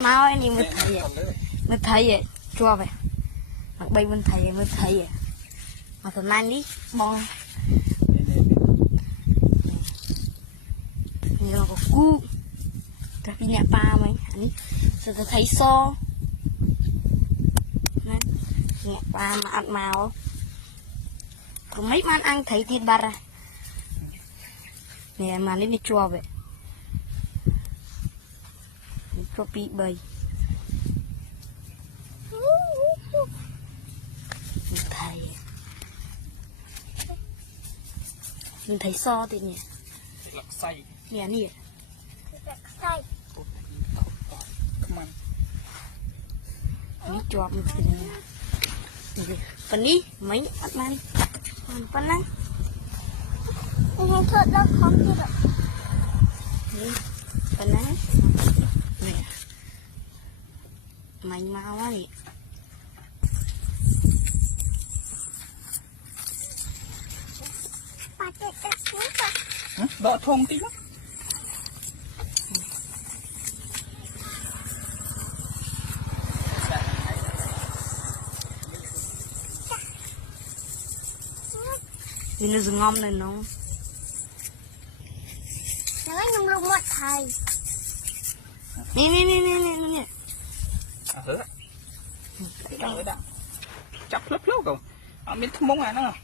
máu anh đi mứt thấy vậy chua vậy mặc bay mứt thấy vậy mà phần man đi bòนี่เราก็กู้แต่พี่เนี่ยปลาไหมอันนี้จะใช้โซ่นั่นเนี่ยปลามาอัดมาก็ไม่มันอังไถติดบาร์เนี่ยมานี่ชัวร์เว้ยก็ปีใบไทยมันไทยโซ่ติดเนี่ยหลักไส้เนี่ยนี่ใช่ มันนี่จอบมันเป็นยังไงนี่ปันนี้ไม่อัดมันปันนั้นยังเธอเลิกคอมที่แบบ นี่ปันนั้นนี่ไม่มาวะนี่ปาเจ็ดนี่ปะดอกทงตีมั้งนี่นึกงอมเลยน้องแล้วก็ยังลงหมดไทยนี่เฮ้ยดังจับเพลิบๆก่อนเอามีทมงอ่ะเนาะ